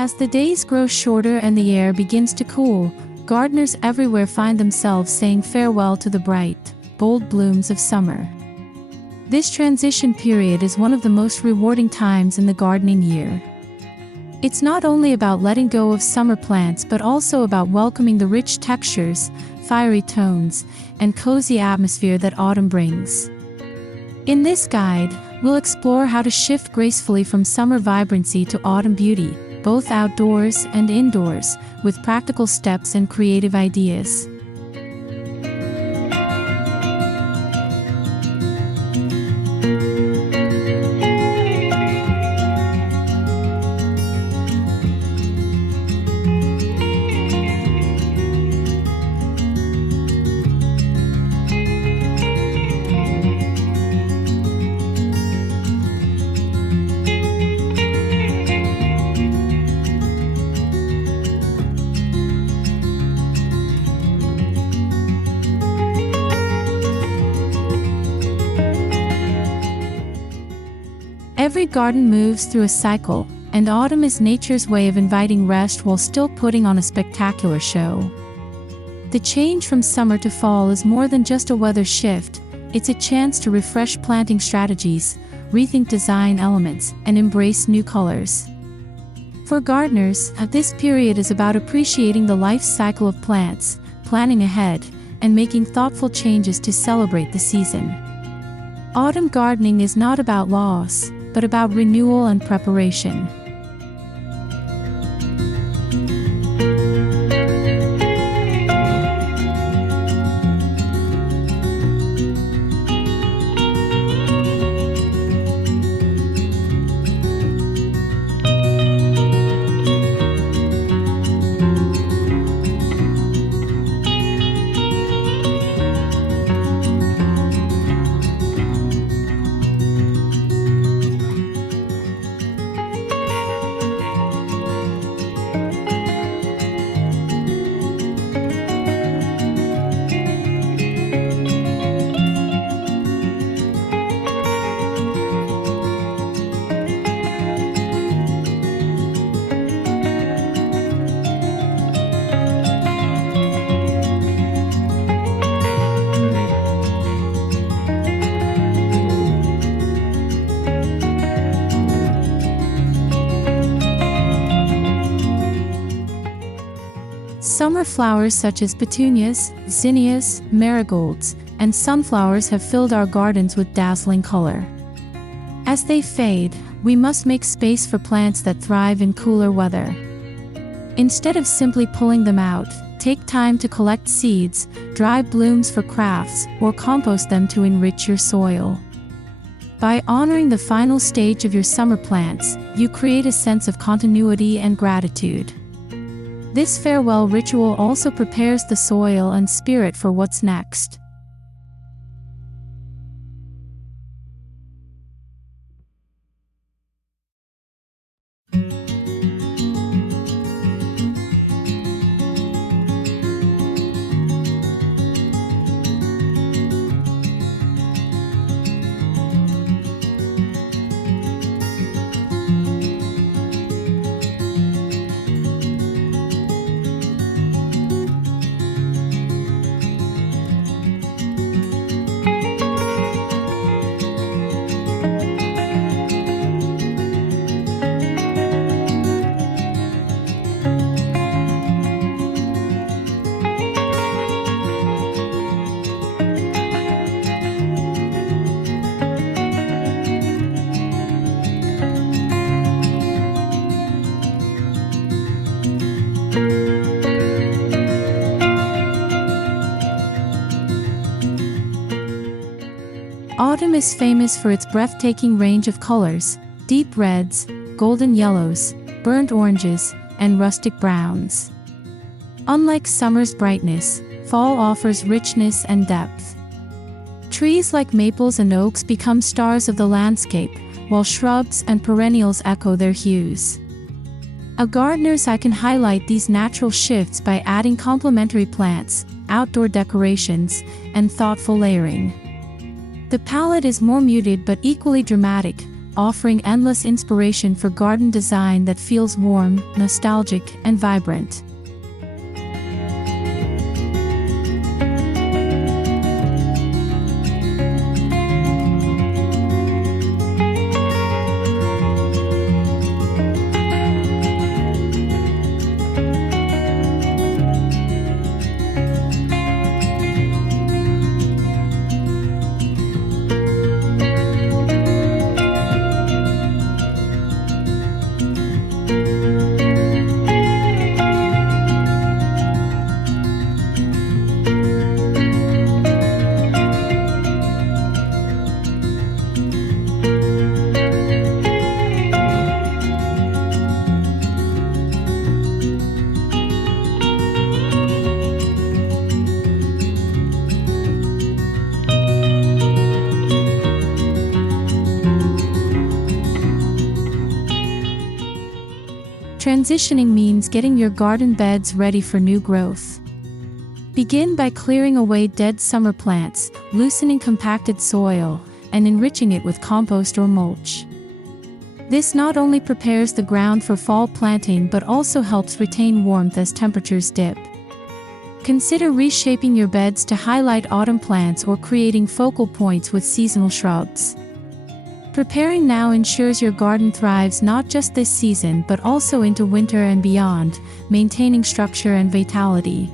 As the days grow shorter and the air begins to cool, gardeners everywhere find themselves saying farewell to the bright, bold blooms of summer. This transition period is one of the most rewarding times in the gardening year. It's not only about letting go of summer plants but also about welcoming the rich textures, fiery tones, and cozy atmosphere that autumn brings. In this guide, we'll explore how to shift gracefully from summer vibrancy to autumn beauty, both outdoors and indoors, with practical steps and creative ideas. Every garden moves through a cycle, and autumn is nature's way of inviting rest while still putting on a spectacular show. The change from summer to fall is more than just a weather shift, it's a chance to refresh planting strategies, rethink design elements, and embrace new colors. For gardeners, this period is about appreciating the life cycle of plants, planning ahead, and making thoughtful changes to celebrate the season. Autumn gardening is not about loss, but about renewal and preparation. Summer flowers such as petunias, zinnias, marigolds, and sunflowers have filled our gardens with dazzling color. As they fade, we must make space for plants that thrive in cooler weather. Instead of simply pulling them out, take time to collect seeds, dry blooms for crafts, or compost them to enrich your soil. By honoring the final stage of your summer plants, you create a sense of continuity and gratitude. This farewell ritual also prepares the soil and spirit for what's next. Autumn is famous for its breathtaking range of colors: deep reds, golden yellows, burnt oranges, and rustic browns. Unlike summer's brightness, fall offers richness and depth. Trees like maples and oaks become stars of the landscape, while shrubs and perennials echo their hues. As gardeners, I can highlight these natural shifts by adding complementary plants, outdoor decorations, and thoughtful layering. The palette is more muted but equally dramatic, offering endless inspiration for garden design that feels warm, nostalgic, and vibrant. Transitioning means getting your garden beds ready for new growth. Begin by clearing away dead summer plants, loosening compacted soil, and enriching it with compost or mulch. This not only prepares the ground for fall planting but also helps retain warmth as temperatures dip. Consider reshaping your beds to highlight autumn plants or creating focal points with seasonal shrubs. Preparing now ensures your garden thrives not just this season but also into winter and beyond, maintaining structure and vitality.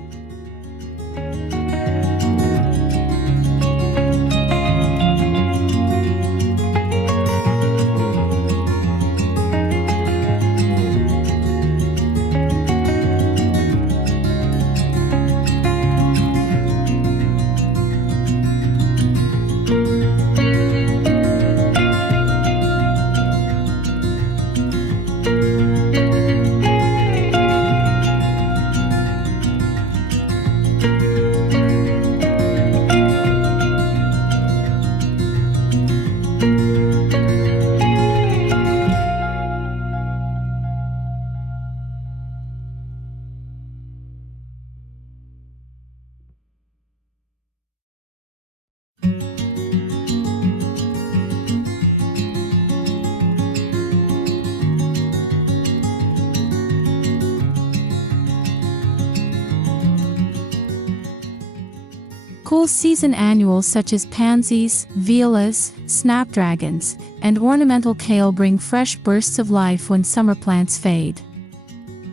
Cool season annuals such as pansies, violas, snapdragons, and ornamental kale bring fresh bursts of life when summer plants fade.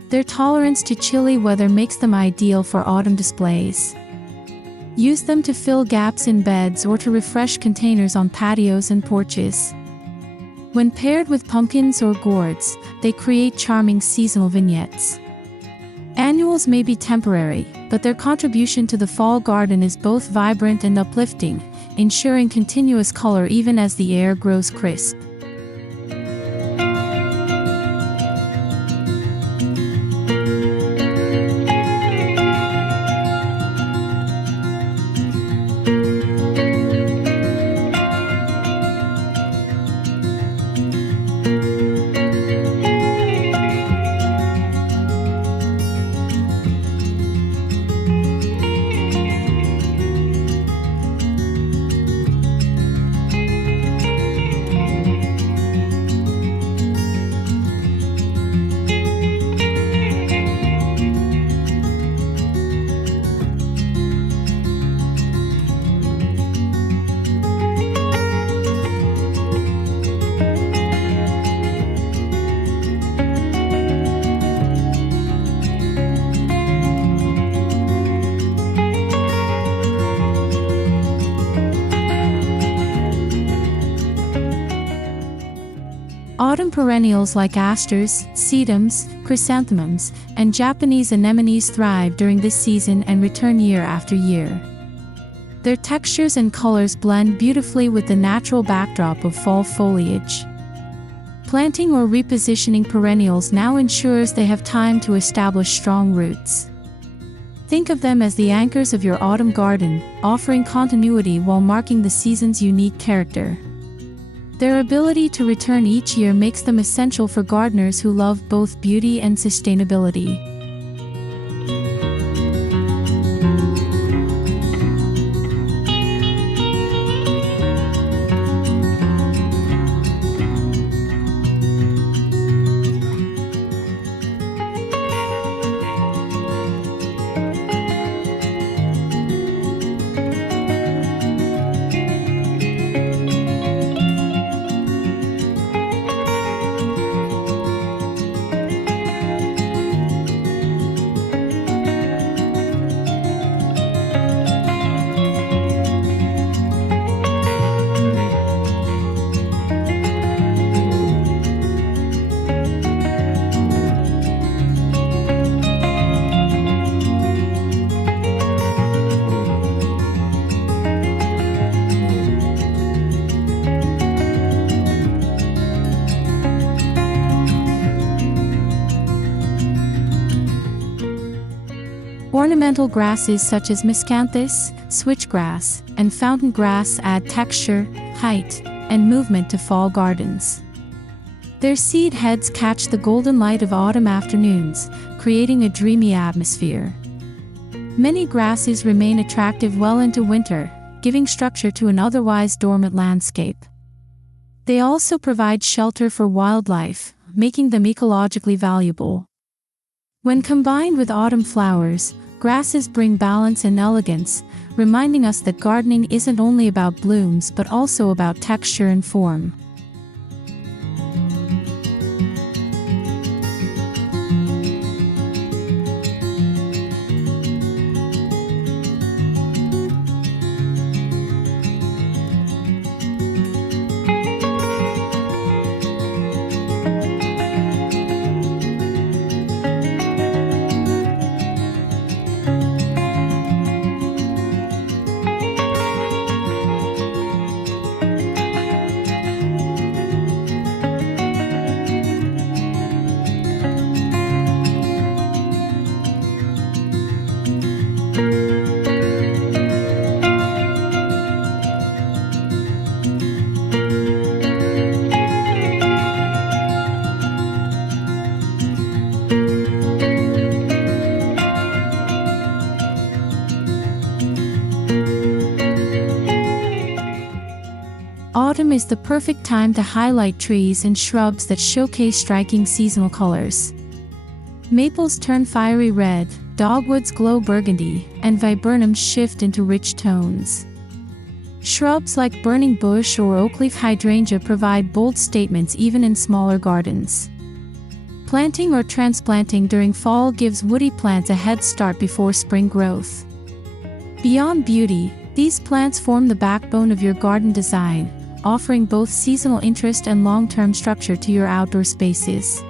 Their tolerance to chilly weather makes them ideal for autumn displays. Use them to fill gaps in beds or to refresh containers on patios and porches. When paired with pumpkins or gourds, they create charming seasonal vignettes. Annuals may be temporary, but their contribution to the fall garden is both vibrant and uplifting, ensuring continuous color even as the air grows crisp. Autumn perennials like asters, sedums, chrysanthemums, and Japanese anemones thrive during this season and return year after year. Their textures and colors blend beautifully with the natural backdrop of fall foliage. Planting or repositioning perennials now ensures they have time to establish strong roots. Think of them as the anchors of your autumn garden, offering continuity while marking the season's unique character. Their ability to return each year makes them essential for gardeners who love both beauty and sustainability. Ornamental grasses such as miscanthus, switchgrass, and fountain grass add texture, height, and movement to fall gardens. Their seed heads catch the golden light of autumn afternoons, creating a dreamy atmosphere. Many grasses remain attractive well into winter, giving structure to an otherwise dormant landscape. They also provide shelter for wildlife, making them ecologically valuable. When combined with autumn flowers, grasses bring balance and elegance, reminding us that gardening isn't only about blooms but also about texture and form. Autumn is the perfect time to highlight trees and shrubs that showcase striking seasonal colors. Maples turn fiery red, dogwoods glow burgundy, and viburnums shift into rich tones. Shrubs like burning bush or oakleaf hydrangea provide bold statements even in smaller gardens. Planting or transplanting during fall gives woody plants a head start before spring growth. Beyond beauty, these plants form the backbone of your garden design, offering both seasonal interest and long-term structure to your outdoor spaces.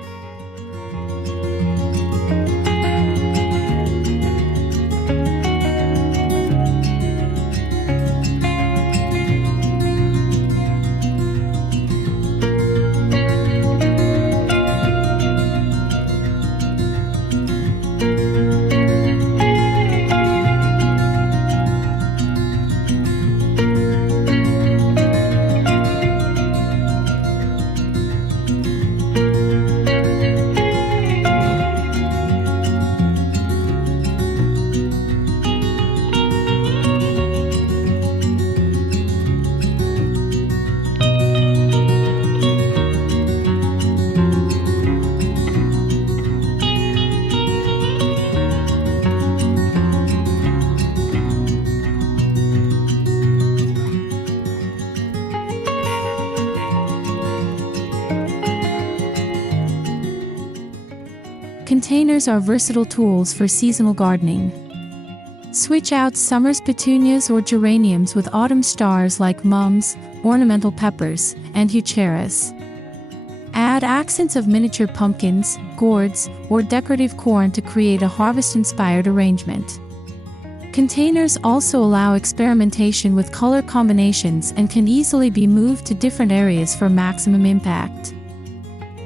Containers are versatile tools for seasonal gardening. Switch out summer's petunias or geraniums with autumn stars like mums, ornamental peppers, and eucharis. Add accents of miniature pumpkins, gourds, or decorative corn to create a harvest-inspired arrangement. Containers also allow experimentation with color combinations and can easily be moved to different areas for maximum impact.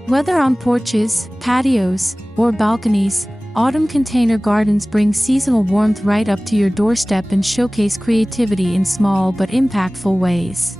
Whether on porches, patios, or balconies, autumn container gardens bring seasonal warmth right up to your doorstep and showcase creativity in small but impactful ways.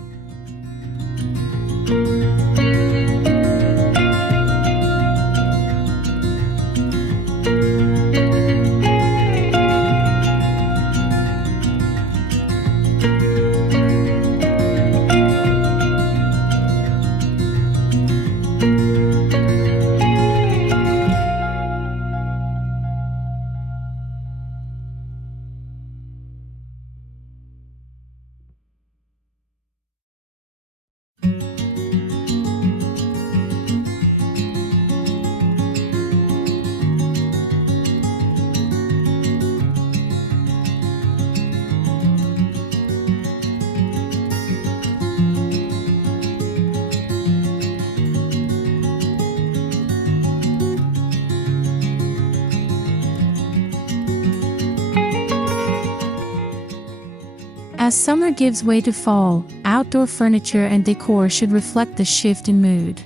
As summer gives way to fall, outdoor furniture and decor should reflect the shift in mood.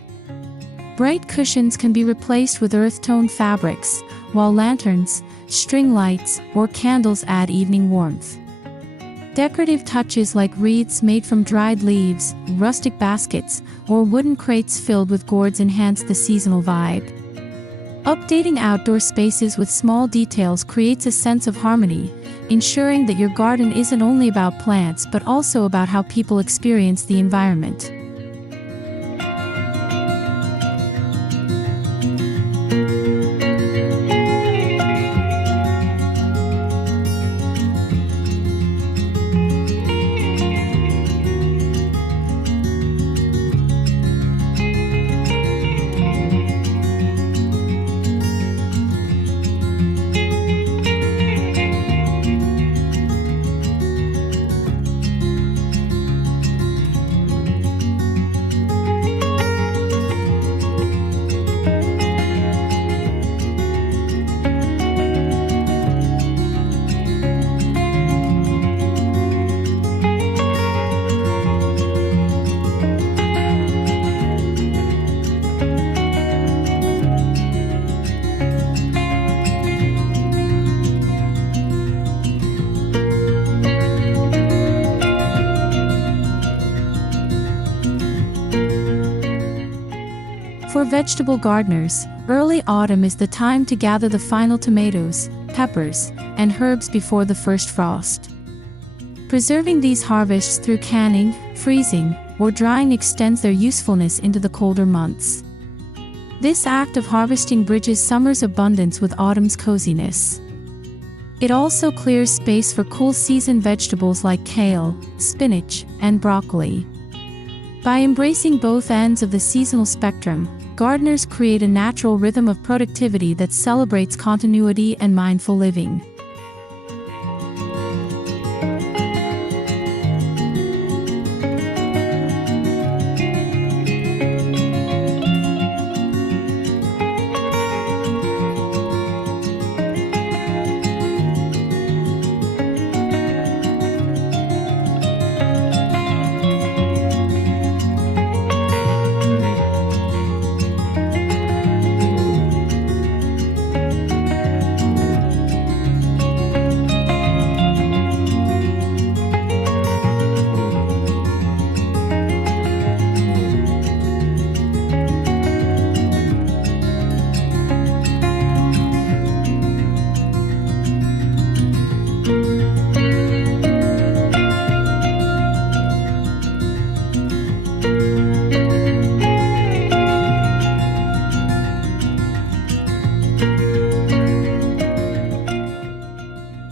Bright cushions can be replaced with earth-tone fabrics, while lanterns, string lights, or candles add evening warmth. Decorative touches like wreaths made from dried leaves, rustic baskets, or wooden crates filled with gourds enhance the seasonal vibe. Updating outdoor spaces with small details creates a sense of harmony, ensuring that your garden isn't only about plants but also about how people experience the environment. For vegetable gardeners, early autumn is the time to gather the final tomatoes, peppers, and herbs before the first frost. Preserving these harvests through canning, freezing, or drying extends their usefulness into the colder months. This act of harvesting bridges summer's abundance with autumn's coziness. It also clears space for cool season vegetables like kale, spinach, and broccoli. By embracing both ends of the seasonal spectrum, gardeners create a natural rhythm of productivity that celebrates continuity and mindful living.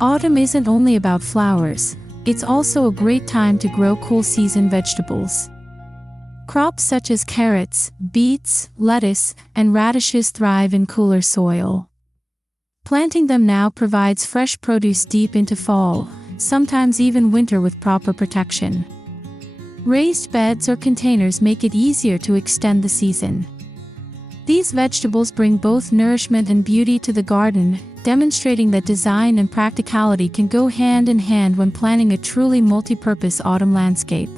Autumn isn't only about flowers, it's also a great time to grow cool season vegetables. Crops such as carrots, beets, lettuce, and radishes thrive in cooler soil. Planting them now provides fresh produce deep into fall, sometimes even winter with proper protection. Raised beds or containers make it easier to extend the season. These vegetables bring both nourishment and beauty to the garden, demonstrating that design and practicality can go hand in hand when planning a truly multi-purpose autumn landscape.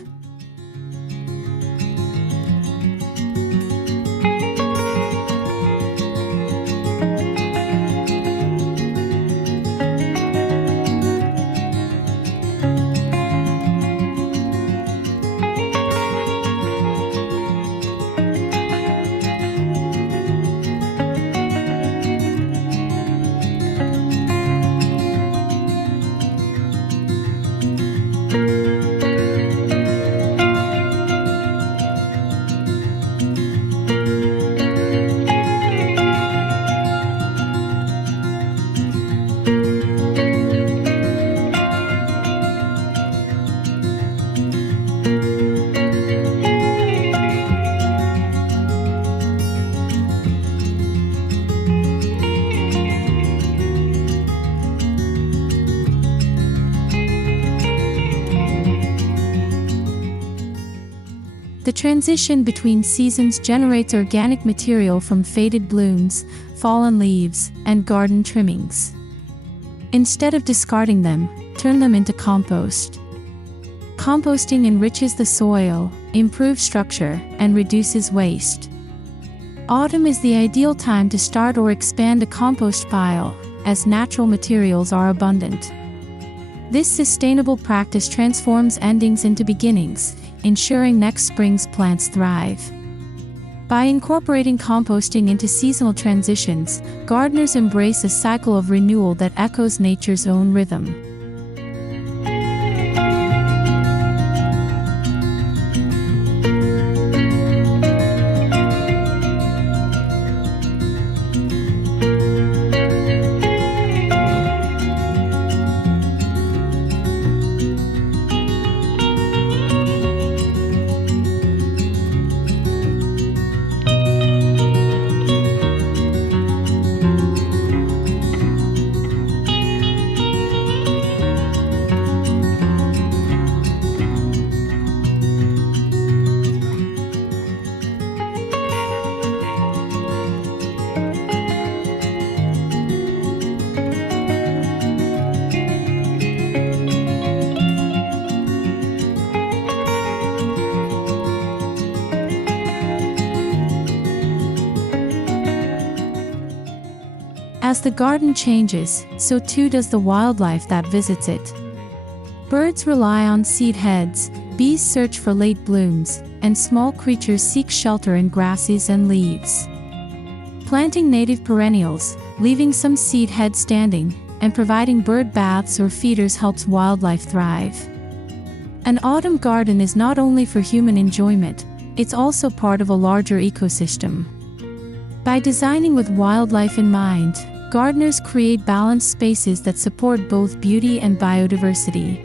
The transition between seasons generates organic material from faded blooms, fallen leaves, and garden trimmings. Instead of discarding them, turn them into compost. Composting enriches the soil, improves structure, and reduces waste. Autumn is the ideal time to start or expand a compost pile, as natural materials are abundant. This sustainable practice transforms endings into beginnings, ensuring next spring's plants thrive. By incorporating composting into seasonal transitions, gardeners embrace a cycle of renewal that echoes nature's own rhythm. As the garden changes, so too does the wildlife that visits it. Birds rely on seed heads, bees search for late blooms, and small creatures seek shelter in grasses and leaves. Planting native perennials, leaving some seed heads standing, and providing bird baths or feeders helps wildlife thrive. An autumn garden is not only for human enjoyment, it's also part of a larger ecosystem. By designing with wildlife in mind, gardeners create balanced spaces that support both beauty and biodiversity.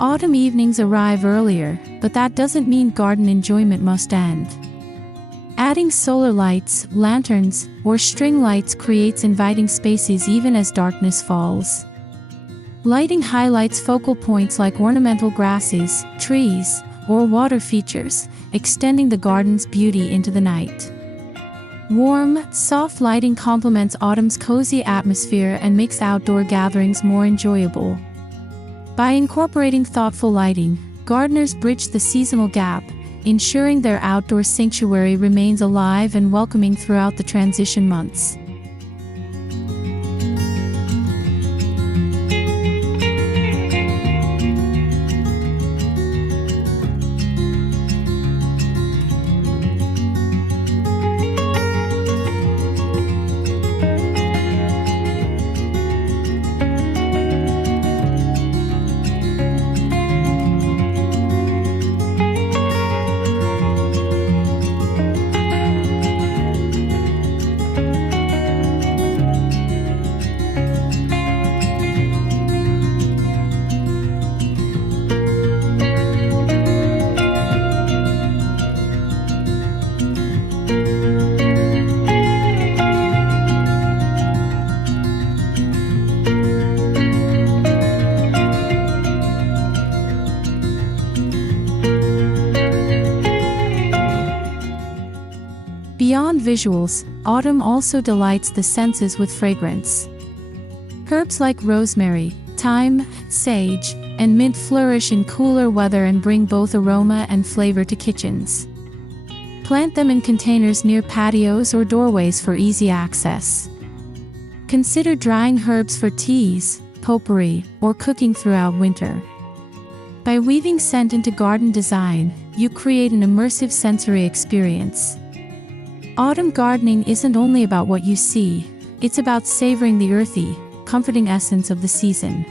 Autumn evenings arrive earlier, but that doesn't mean garden enjoyment must end. Adding solar lights, lanterns, or string lights creates inviting spaces even as darkness falls. Lighting highlights focal points like ornamental grasses, trees, or water features, extending the garden's beauty into the night. Warm, soft lighting complements autumn's cozy atmosphere and makes outdoor gatherings more enjoyable. By incorporating thoughtful lighting, gardeners bridge the seasonal gap, ensuring their outdoor sanctuary remains alive and welcoming throughout the transition months. Beyond visuals, autumn also delights the senses with fragrance. Herbs like rosemary, thyme, sage, and mint flourish in cooler weather and bring both aroma and flavor to kitchens. Plant them in containers near patios or doorways for easy access. Consider drying herbs for teas, potpourri, or cooking throughout winter. By weaving scent into garden design, you create an immersive sensory experience. Autumn gardening isn't only about what you see, It's about savoring the earthy, comforting essence of the season.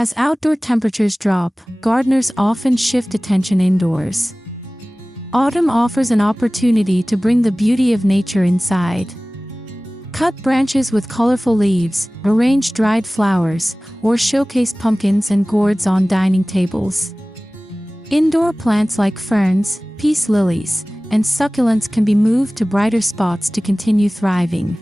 As outdoor temperatures drop, gardeners often shift attention indoors. Autumn offers an opportunity to bring the beauty of nature inside. Cut branches with colorful leaves, arrange dried flowers, or showcase pumpkins and gourds on dining tables. Indoor plants like ferns, peace lilies, and succulents can be moved to brighter spots to continue thriving.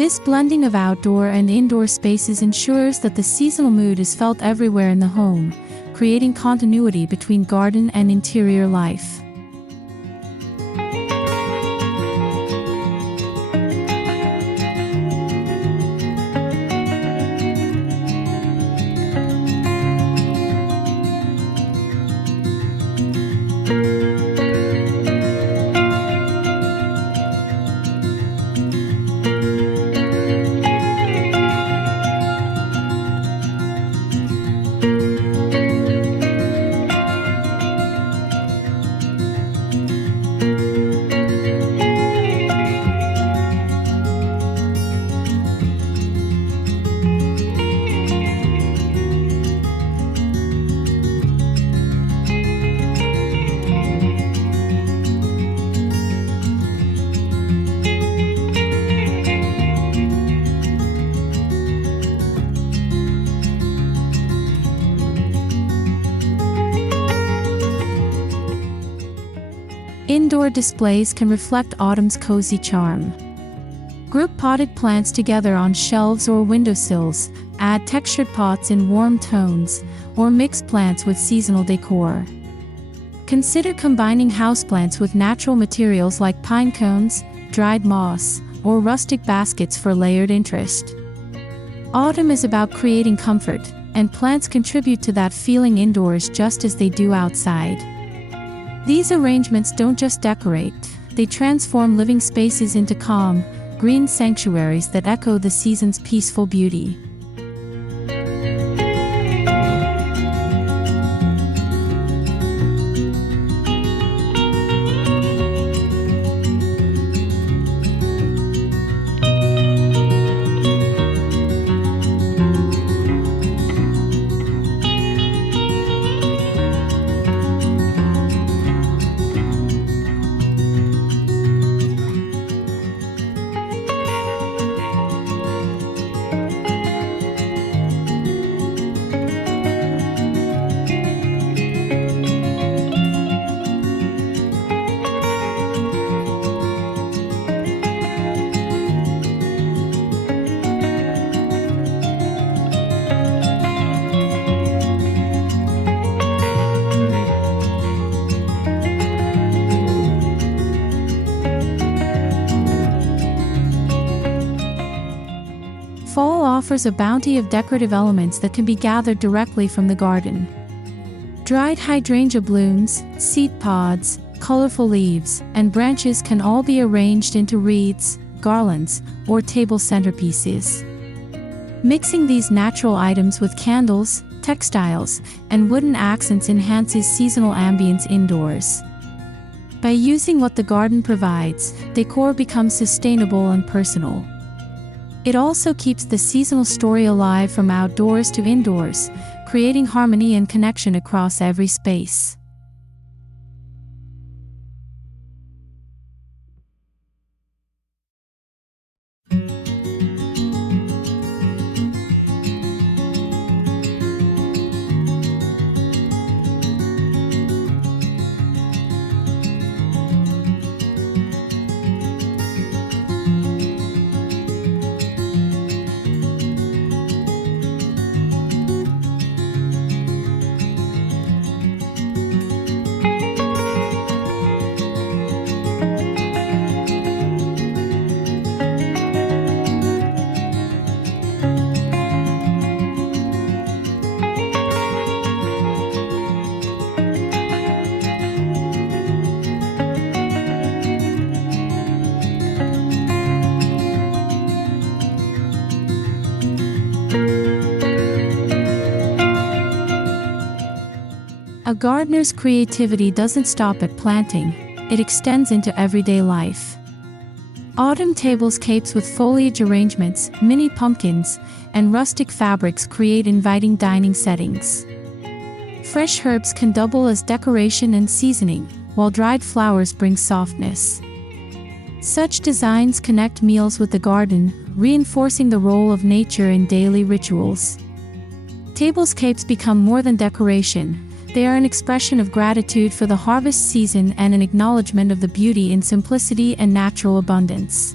This blending of outdoor and indoor spaces ensures that the seasonal mood is felt everywhere in the home, creating continuity between garden and interior life. Indoor displays can reflect autumn's cozy charm. Group potted plants together on shelves or windowsills, add textured pots in warm tones, or mix plants with seasonal decor. Consider combining houseplants with natural materials like pine cones, dried moss, or rustic baskets for layered interest. Autumn is about creating comfort, and plants contribute to that feeling indoors just as they do outside. These arrangements don't just decorate, they transform living spaces into calm, green sanctuaries that echo the season's peaceful beauty. Fall offers a bounty of decorative elements that can be gathered directly from the garden. Dried hydrangea blooms, seed pods, colorful leaves, and branches can all be arranged into wreaths, garlands, or table centerpieces. Mixing these natural items with candles, textiles, and wooden accents enhances seasonal ambience indoors. By using what the garden provides, decor becomes sustainable and personal. It also keeps the seasonal story alive from outdoors to indoors, creating harmony and connection across every space. A gardener's creativity doesn't stop at planting, it extends into everyday life. Autumn tablescapes with foliage arrangements, mini pumpkins, and rustic fabrics create inviting dining settings. Fresh herbs can double as decoration and seasoning, while dried flowers bring softness. Such designs connect meals with the garden, reinforcing the role of nature in daily rituals. Tablescapes become more than decoration. They are an expression of gratitude for the harvest season and an acknowledgement of the beauty in simplicity and natural abundance.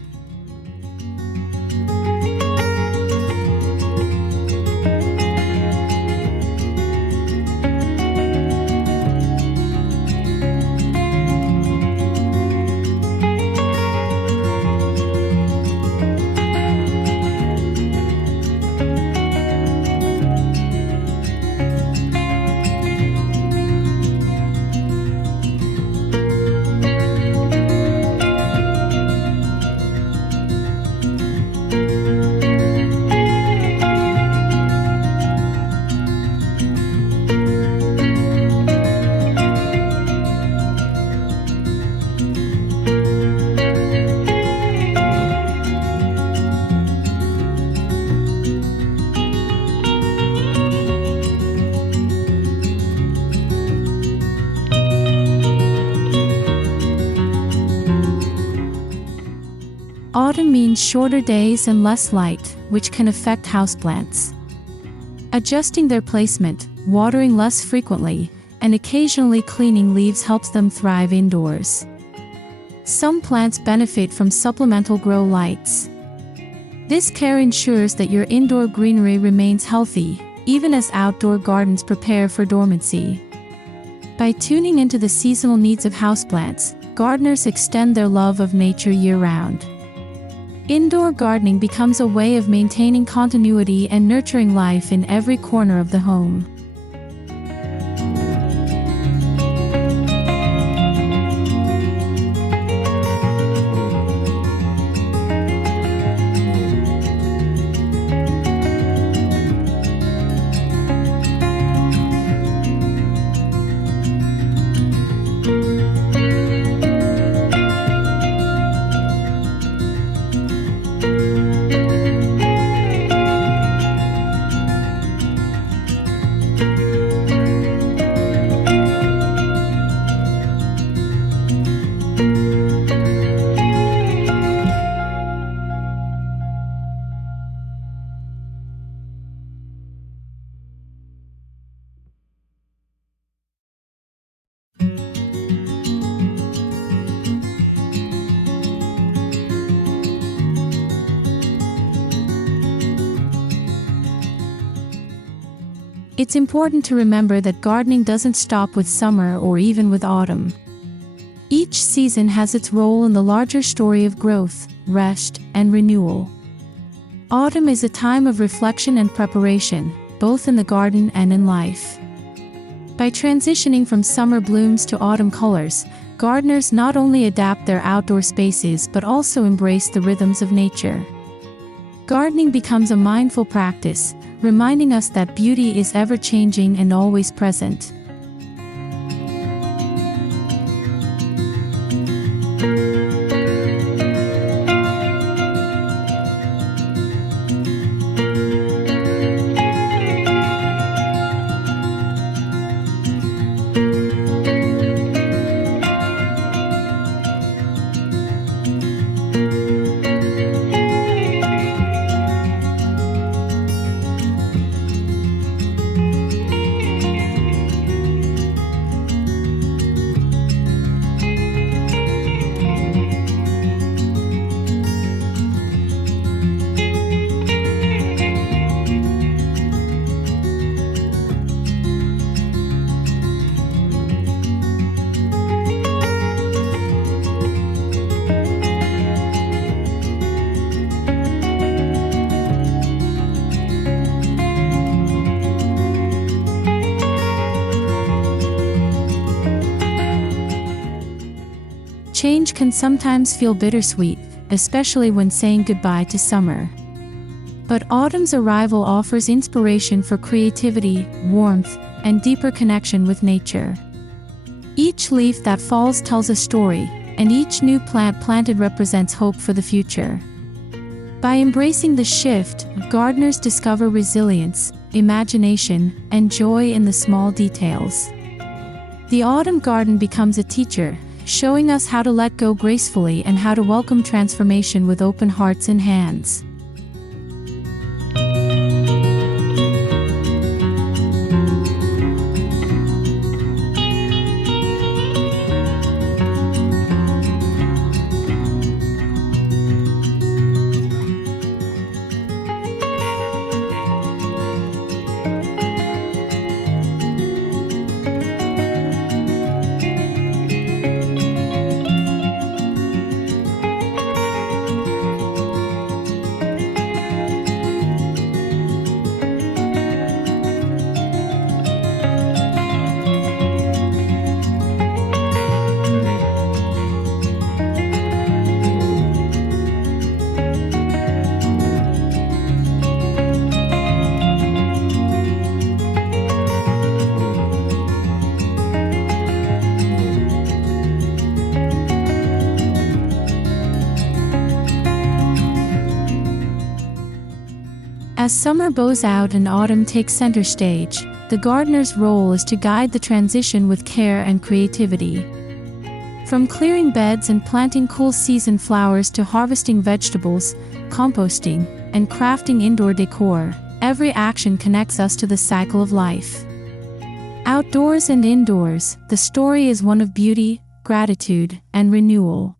Autumn means shorter days and less light, which can affect houseplants. Adjusting their placement, watering less frequently, and occasionally cleaning leaves helps them thrive indoors. Some plants benefit from supplemental grow lights. This care ensures that your indoor greenery remains healthy, even as outdoor gardens prepare for dormancy. By tuning into the seasonal needs of houseplants, gardeners extend their love of nature year-round. Indoor gardening becomes a way of maintaining continuity and nurturing life in every corner of the home. It's important to remember that gardening doesn't stop with summer or even with autumn. Each season has its role in the larger story of growth, rest, and renewal. Autumn is a time of reflection and preparation, both in the garden and in life. By transitioning from summer blooms to autumn colors, gardeners not only adapt their outdoor spaces but also embrace the rhythms of nature. Gardening becomes a mindful practice, reminding us that beauty is ever-changing and always present. Change can sometimes feel bittersweet, especially when saying goodbye to summer. But autumn's arrival offers inspiration for creativity, warmth, and deeper connection with nature. Each leaf that falls tells a story, and each new plant planted represents hope for the future. By embracing the shift, gardeners discover resilience, imagination, and joy in the small details. The autumn garden becomes a teacher, showing us how to let go gracefully and how to welcome transformation with open hearts and hands. As summer bows out and autumn takes center stage, the gardener's role is to guide the transition with care and creativity. From clearing beds and planting cool season flowers to harvesting vegetables, composting, and crafting indoor decor, every action connects us to the cycle of life. Outdoors and indoors, the story is one of beauty, gratitude, and renewal.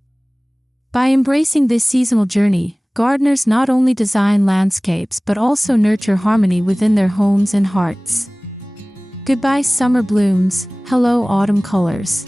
By embracing this seasonal journey, gardeners not only design landscapes but also nurture harmony within their homes and hearts. Goodbye summer blooms, hello autumn colors.